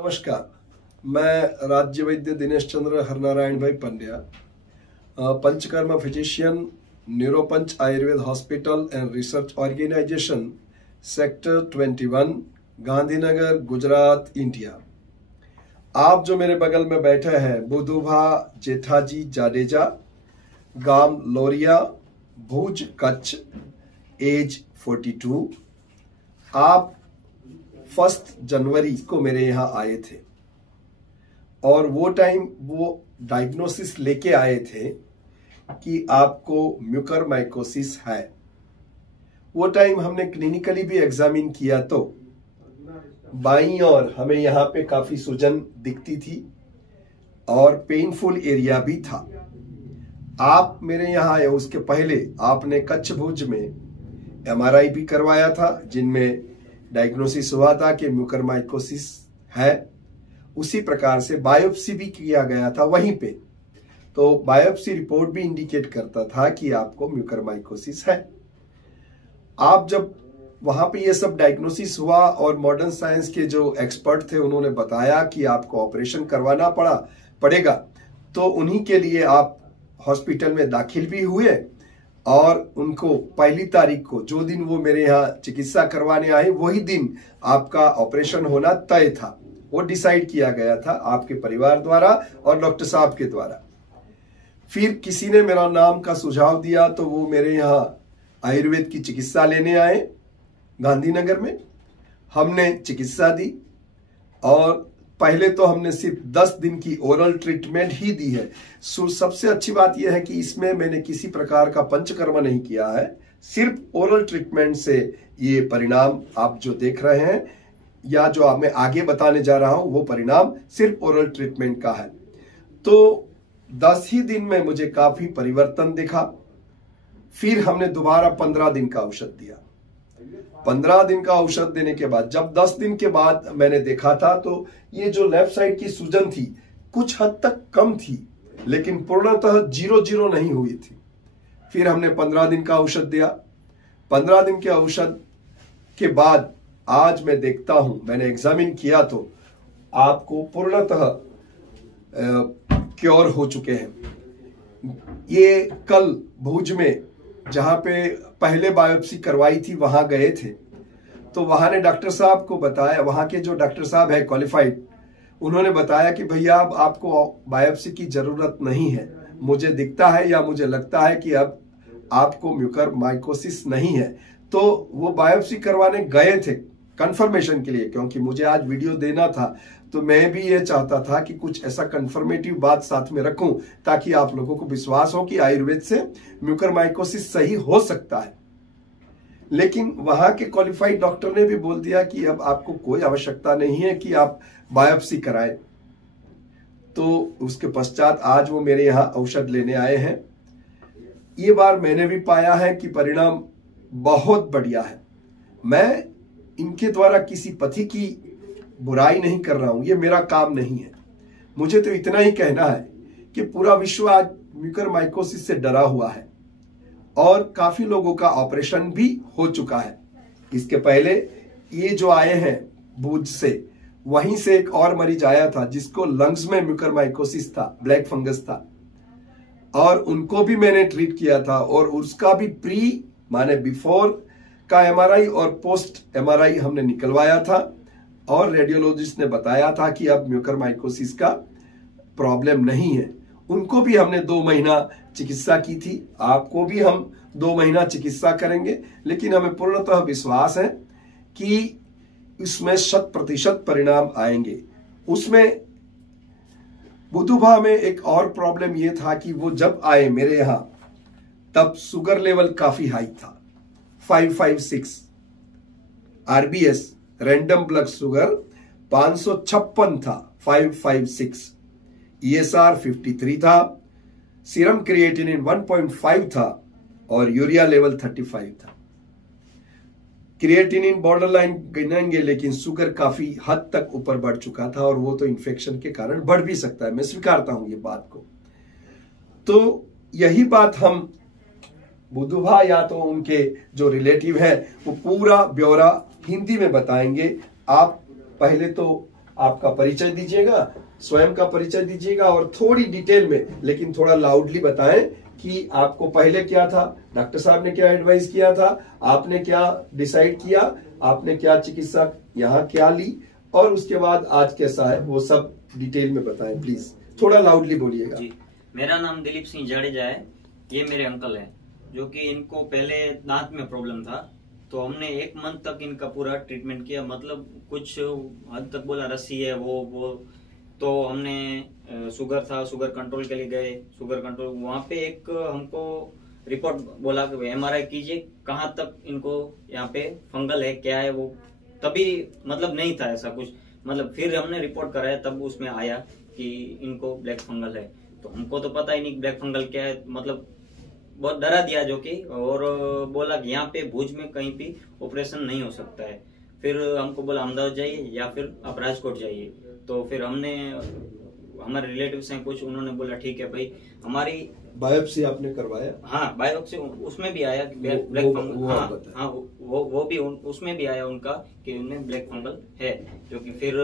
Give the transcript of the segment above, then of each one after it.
नमस्कार, मैं राज्य वैद्य Dinesh Chandra Harnarayan Bhai Pandya, Panchakarma physician, Neuropanch Ayurveda hospital and research organisation, sector 21, Gandhinagar, Gujarat, India. आप जो मेरे बगल में बैठे हैं, बुधुभा जेठाजी जाडेजा, गांव लोरिया, भुज, कच्छ, एज 42। आप 1 जनवरी को मेरे यहाँ आए थे और वो टाइम वो डायग्नोसिस लेके आए थे कि आपको म्यूकरमाइकोसिस है। वो टाइम हमने क्लिनिकली भी एग्जामिन किया तो बाईं ओर हमें यहाँ पे काफी सूजन दिखती थी और पेनफुल एरिया भी था। आप मेरे यहाँ आए उसके पहले आपने कच्छ भुज में एमआरआई भी करवाया था, जिनमें डायग्नोसिस हुआ था कि म्यूकरमाइकोसिस है। उसी प्रकार से बायोप्सी भी किया गया था वहीं पे, तो बायोप्सी रिपोर्ट भी इंडिकेट करता था कि आपको म्यूकरमाइकोसिस है। आप जब वहां पे ये सब डायग्नोसिस हुआ और मॉडर्न साइंस के जो एक्सपर्ट थे उन्होंने बताया कि आपको ऑपरेशन करवाना पड़ेगा, तो उन्हीं के लिए आप हॉस्पिटल में दाखिल भी हुए और उनको 1 तारीख को, जो दिन वो मेरे यहाँ चिकित्सा करवाने आए, वही दिन आपका ऑपरेशन होना तय था। वो डिसाइड किया गया था आपके परिवार द्वारा और डॉक्टर साहब के द्वारा। फिर किसी ने मेरा नाम का सुझाव दिया तो वो मेरे यहाँ आयुर्वेद की चिकित्सा लेने आए गांधीनगर में। हमने चिकित्सा दी और पहले तो हमने सिर्फ 10 दिन की ओरल ट्रीटमेंट ही दी है। सबसे अच्छी बात यह है कि इसमें मैंने किसी प्रकार का पंचकर्म नहीं किया है, सिर्फ ओरल ट्रीटमेंट से ये परिणाम आप जो देख रहे हैं या जो मैं आगे बताने जा रहा हूं वो परिणाम सिर्फ ओरल ट्रीटमेंट का है। तो 10 ही दिन में मुझे काफी परिवर्तन दिखा। फिर हमने दोबारा 15 दिन का औषध दिया। 15 दिन का औषध देने के बाद जब 10 दिन के बाद मैंने देखा था तो ये जो लेफ्ट साइड की सूजन थी कुछ हद तक कम थी, लेकिन पूर्णतः 0 नहीं हुई थी। फिर हमने 15 दिन का औषध दिया। 15 दिन के औषध के बाद आज मैं देखता हूं, मैंने एग्जामिन किया तो आपको पूर्णतः क्योर हो चुके हैं। ये कल भुज में जहां पे पहले बायोप्सी करवाई थी वहां गए थे, तो वहां ने डॉक्टर साहब को बताया, वहां के जो डॉक्टर साहब है क्वालिफाइड, उन्होंने बताया कि भैया अब आपको बायोप्सी की जरूरत नहीं है। मुझे दिखता है या मुझे लगता है कि अब आपको म्यूकरमाइकोसिस नहीं है। तो वो बायोप्सी करवाने गए थे कंफर्मेशन के लिए, क्योंकि मुझे आज वीडियो देना था तो मैं भी ये चाहता था कि कुछ ऐसा कंफर्मेटिव बात साथ में रखूं ताकि आप लोगों को विश्वास हो कि आयुर्वेद से म्यूकरमाइकोसिस सही हो सकता है। लेकिन वहां के क्वालिफाइड डॉक्टर ने भी बोल दिया कि अब आपको कोई आवश्यकता नहीं है कि आप बायोप्सी कराएं। तो उसके पश्चात आज वो मेरे यहाँ औषध लेने आए हैं। ये बार मैंने भी पाया है कि परिणाम बहुत बढ़िया है। मैं इनके द्वारा किसी पथी की बुराई नहीं कर रहा हूं, ये मेरा काम नहीं है। मुझे तो इतना ही कहना है कि पूरा विश्व आज म्यूकरमाइकोसिस से डरा हुआ है और काफी लोगों का ऑपरेशन भी हो चुका है। इसके पहले ये जो आए हैं भुज से, वहीं से एक और मरीज आया था जिसको लंग्स में म्यूकरमाइकोसिस था, ब्लैक फंगस था, और उनको भी मैंने ट्रीट किया था और उसका भी प्री माने बिफोर का एमआरआई और पोस्ट एमआरआई हमने निकलवाया था और रेडियोलॉजिस्ट ने बताया था कि अब म्यूकरमाइकोसिस का प्रॉब्लम नहीं है। उनको भी हमने 2 महीना चिकित्सा की थी। आपको भी हम 2 महीना चिकित्सा करेंगे, लेकिन हमें पूर्णतः विश्वास है कि इसमें 100% परिणाम आएंगे। उसमें बुधुभा में एक और प्रॉब्लम यह था कि वो जब आए मेरे यहां तब शुगर लेवल काफी हाई था, 556। आरबीएस रैंडम ब्लड शुगर 556 था, 556। ESR 53 था, सीरम क्रिएटिनिन 1.5 था और यूरिया लेवल 35 था। क्रिएटिनिन बॉर्डरलाइन गिनेंगे, लेकिन शुगर काफी हद तक ऊपर बढ़ चुका था और वो तो इन्फेक्शन के कारण बढ़ भी सकता है, मैं स्वीकारता हूं ये बात को। तो यही बात हम बुधुभा या तो उनके जो रिलेटिव है वो पूरा ब्यौरा हिंदी में बताएंगे। आप पहले तो आपका परिचय दीजिएगा, स्वयं का परिचय दीजिएगा और थोड़ी डिटेल में लेकिन थोड़ा लाउडली बताएं कि आपको पहले क्या था, डॉक्टर साहब ने क्या एडवाइस किया था, आपने क्या डिसाइड किया, आपने क्या चिकित्सा यहाँ क्या ली और उसके बाद आज कैसा है, वो सब डिटेल में बताएं प्लीज। थोड़ा लाउडली बोलिएगा। जी, मेरा नाम दिलीप सिंह जाडेजा है। ये मेरे अंकल हैं जो कि इनको पहले दांत में प्रॉब्लम था, तो हमने 1 मंथ तक इनका पूरा ट्रीटमेंट किया। मतलब कुछ हद तक बोला रस्सी है वो तो हमने शुगर था, शुगर कंट्रोल के लिए गए, शुगर कंट्रोल वहां पे एक हमको रिपोर्ट बोला कि MRI कीजिए कहाँ तक इनको यहाँ पे फंगल है, क्या है वो, तभी मतलब नहीं था ऐसा कुछ। मतलब फिर हमने रिपोर्ट कराया तब उसमें आया कि इनको ब्लैक फंगल है। तो हमको तो पता ही नहीं ब्लैक फंगल क्या है, मतलब बहुत डरा दिया जो कि, और बोला कि यहाँ पे भुज में कहीं भी ऑपरेशन नहीं हो सकता है। फिर हमको बोला अहमदाबाद जाइए या फिर आप राजकोट जाइए। तो फिर हमने, हमारे रिलेटिव्स हैं कुछ, उन्होंने बोला ठीक है भाई, हमारी बायोप्सी आपने करवाया? हाँ, बायोप्सी उसमें भी आया कि ब्लैक फंगल, हाँ वो भी उसमें भी आया उनका कि उनमें ब्लैक फंगल है। जो कि फिर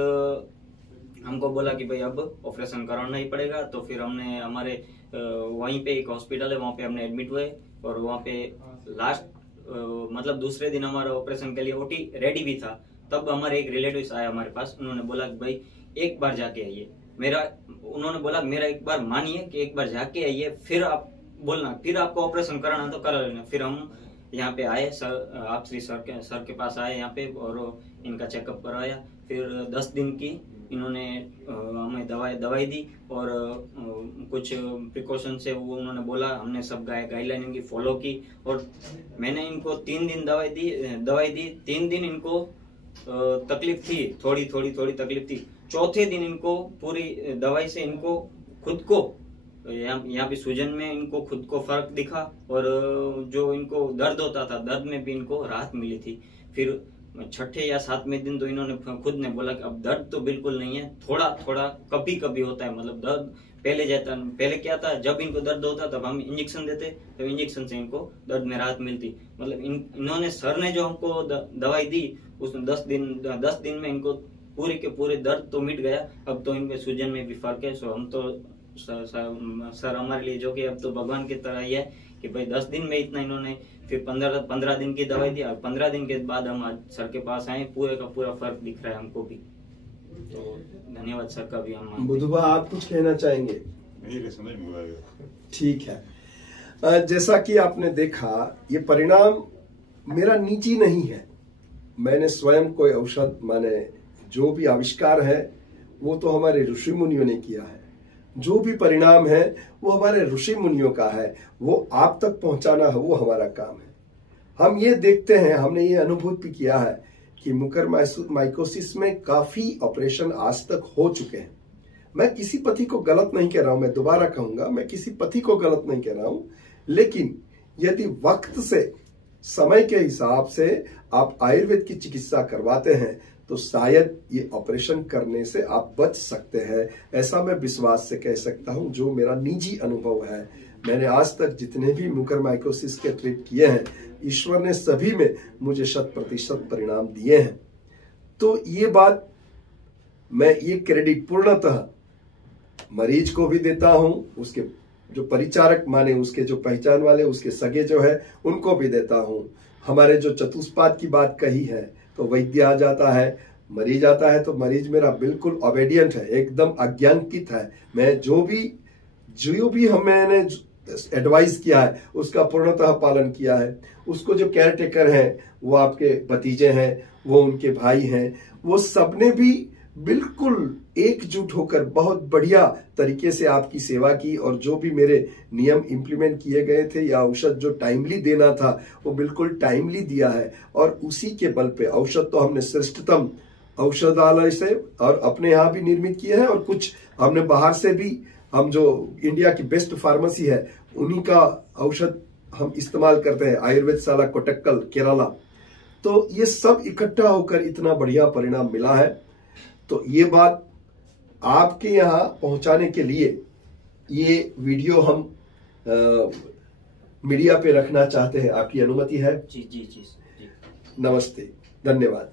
हमको बोला कि भाई अब ऑपरेशन कराना ही पड़ेगा। तो फिर हमने हमारे वहीं पे एक हॉस्पिटल है, वहाँ पे हमने एडमिट हुए और वहाँ पे लास्ट मतलब दूसरे दिन हमारा ऑपरेशन के लिए OT रेडी भी था। तब हमारे एक रिलेटिव्स आया हमारे पास, उन्होंने बोला कि भाई एक बार जाके आइए। उन्होंने बोला मेरा एक बार मानिए कि एक बार जाके आइए, फिर आप बोलना, फिर आपको ऑपरेशन कराना तो करा लेना। फिर हम यहाँ पे आए, आप श्री सर के पास आए यहाँ पे और इनका चेकअप करवाया। फिर 10 दिन की इन्होंने हमें दवाई दी और कुछ प्रिकॉशन से वो उन्होंने बोला, हमने सब गाइडलाइन इनकी फॉलो की। और मैंने इनको 3 दिन दवाई दी। 3 दिन इनको तकलीफ थी, थोड़ी तकलीफ थी। चौथे दिन इनको पूरी दवाई से इनको खुद को यहाँ पे सूजन में इनको खुद को फर्क दिखा और जो इनको दर्द होता था, दर्द में भी इनको राहत मिली थी। फिर 6ठे या 7वें दिन तो इन्होंने खुद ने बोला कि अब दर्द तो बिल्कुल नहीं है, थोड़ा कभी होता है। मतलब दर्द पहले क्या था, जब इनको दर्द होता तब हम इंजेक्शन देते, तो इंजेक्शन से इनको दर्द में राहत मिलती। मतलब इन्होंने सर ने जो हमको दवाई दी उसमें 10 दिन में इनको पूरे के पूरे दर्द तो मिट गया। अब तो इनके सूजन में भी फर्क है। सो हम तो सर हमारे लिए जो कि अब तो भगवान की तरह ही है कि भाई 10 दिन में इतना इन्होंने, फिर 15 दिन की दवाई दी और 15 दिन के बाद हम आज सर के पास आए, पूरे का पूरा फर्क दिख रहा है हमको भी। तो धन्यवाद सर का भी हम। बुधवा, आप कुछ कहना चाहेंगे? मेरे समझ में आ गया। ठीक है, जैसा कि आपने देखा, ये परिणाम मेरा निजी नहीं है। मैंने स्वयं कोई औषध, माने जो भी आविष्कार है वो तो हमारे ऋषि मुनियों ने किया है। जो भी परिणाम है वो हमारे ऋषि मुनियों का है, वो आप तक पहुंचाना है, वो हमारा काम है। हम ये देखते हैं, हमने ये अनुभव भी किया है कि मुकरमाइकोसिस में काफी ऑपरेशन आज तक हो चुके हैं। मैं किसी पति को गलत नहीं कह रहा हूं, मैं दोबारा कहूंगा, मैं किसी पति को गलत नहीं कह रहा हूं, लेकिन यदि वक्त से, समय के हिसाब से आप आयुर्वेद की चिकित्सा करवाते हैं तो शायद ये ऑपरेशन करने से आप बच सकते हैं। ऐसा मैं विश्वास से कह सकता हूं, जो मेरा निजी अनुभव है। मैंने आज तक जितने भी मुकरमाइकोसिस के ट्रीट किए हैं, ईश्वर ने सभी में मुझे 100% परिणाम दिए हैं। तो ये बात, मैं ये क्रेडिट पूर्णतः मरीज को भी देता हूं, उसके जो परिचारक, माने उसके जो पहचान वाले, उसके सगे जो है उनको भी देता हूं। हमारे जो चतुष्पाद की बात कही है, तो वैद्य आ जाता है, मरीज आता है, तो मरीज मेरा बिल्कुल ओबेडियंट है, एकदम आज्ञांकित है। मैं जो भी मैंने एडवाइस किया है उसका पूर्णतः पालन किया है। उसको जो केयर टेकर हैं, वो आपके भतीजे हैं, वो उनके भाई हैं, वो सबने भी बिल्कुल एकजुट होकर बहुत बढ़िया तरीके से आपकी सेवा की। और जो भी मेरे नियम इंप्लीमेंट किए गए थे या औषध जो टाइमली देना था वो बिल्कुल टाइमली दिया है। और उसी के बल पे औषध तो हमने श्रेष्ठतम औषधालय से और अपने यहाँ भी निर्मित किए हैं, और कुछ हमने बाहर से भी, हम जो इंडिया की बेस्ट फार्मेसी है उन्हीं का औषध हम इस्तेमाल करते हैं, आयुर्वेद शाला कोटक्कल केरला। तो ये सब इकट्ठा होकर इतना बढ़िया परिणाम मिला है। तो ये बात आपके यहाँ पहुंचाने के लिए ये वीडियो हम मीडिया पे रखना चाहते हैं। आपकी अनुमति है? जी। नमस्ते, धन्यवाद।